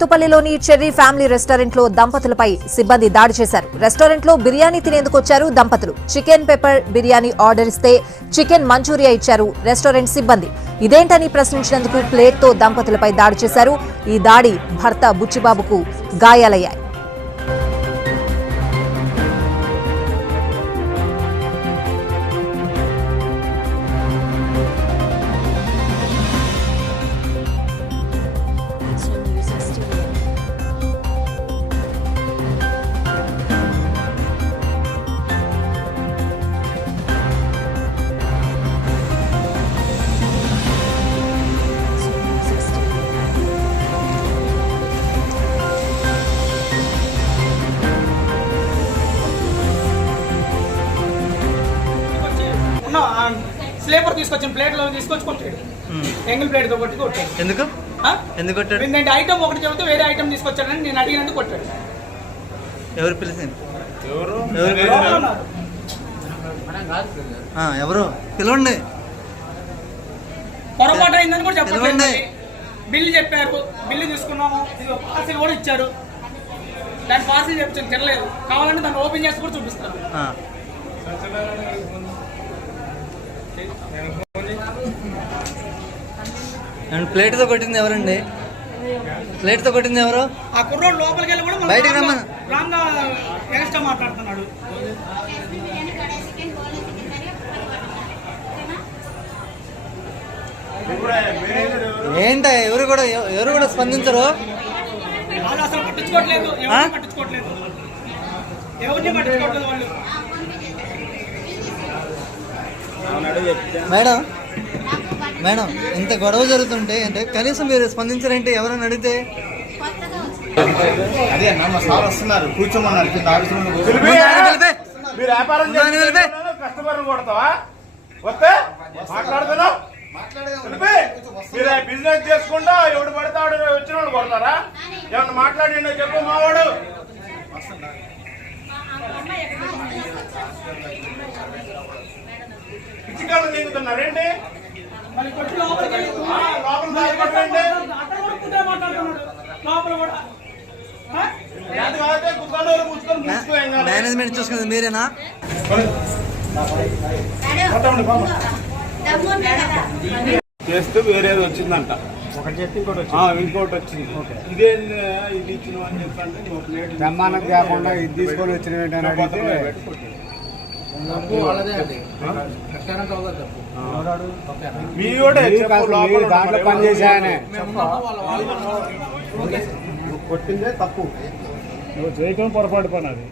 తుపల్లిలోని cherry family restaurant లో దంపతులపై సిబ్బంది దాడి చేశారు. రెస్టారెంట్ లో బిర్యానీ తినేందుకు వచ్చారు దంపతులు. చికెన్ పెప్పర్ బిర్యానీ ఆర్డర్ ఇస్తే చికెన్ మంచూరియా ఇచ్చారు రెస్టారెంట్ సిబ్బంది. ఇదేంటని ప్రశ్నించినందుకు ప్లేట్ తో దంపతులపై దాడి చేశారు. ఈ దాడి భర్త బుచ్చిబాబుకు గాయాలయ్యాయి. స్లీపర్ తీసుకొచ్చిన ప్లేట్లో తీసుకొచ్చి కొట్టాడు. ఎంగిల్ ప్లేట్ తో కొట్టి కొట్టాడు. ఎందుకు కొట్టాడు? ఏంటంటే ఐటమ్ ఒకటి చెబితే వేరే ఐటమ్ తీసుకొచ్చాడని నేను అడిగినందుకు కొట్టాడు. ఎవరు పిలిచింది? ఎవరు పిలవండి. పొరపాటు అయిందని కూడా చెప్పండి. బిల్లు చెప్పారు, బిల్లు తీసుకున్నాము, పార్సిల్ కూడా ఇచ్చారు. దాని పార్సిల్ చెప్తాను తినలేదు. కావాలంటే దాన్ని ఓపెన్ చేసి కూడా చూపిస్తాను. ప్లేట్ తో కొట్టింది ఎవరండి? ప్లేట్ తో కొట్టింది ఎవరు? ఆ కుర్రోడు లోపలికి వెళ్ళి కూడా బయటకు రమ్మని రాంగా ఎక్స్ట్రా మాట్లాడుతున్నాడు. ఏంట ఎవరు కూడా స్పందించరు. వాళ్ళు అసలు పట్టించుకోవట్లేదు, ఎవరిని పట్టించుకోవట్లేదు, ఎవరిని పట్టించుకోవట్లేదు వాళ్ళు. మేడం ఇంత గొడవ జరుగుతుంటే అంటే కనీసం మీరు స్పందించారంటే ఎవరైనా అడిగితే అదే అన్న మా సార్ వస్తున్నారు కూర్చోమన్నారు. కస్టమర్ కొడతావా? వస్తే మాట్లాడుతున్నావు. బిజినెస్ చేసుకుంటా ఎవడు పడతాడు వచ్చిన వాళ్ళు కొడతారా? ఏమన్నా మాట్లాడిండో చెప్పు. మావాడు పిచ్చికాళ్ళు దిగుతున్నారేంటి? మేనేజ్మెంట్ చూసుకుంది మీరేనా? చేస్తే వేరేది వచ్చిందంట. ఇంకోటి వచ్చింది. ఇదే ఇది ఇచ్చిన అని చెప్పండి. ప్రమాణం కాకుండా ఇది తీసుకొని వచ్చిన దాంట్లో పని చేశాయనే కొట్టిందే తప్పు. నువ్వు చేయటం పొరపాటు పని అది.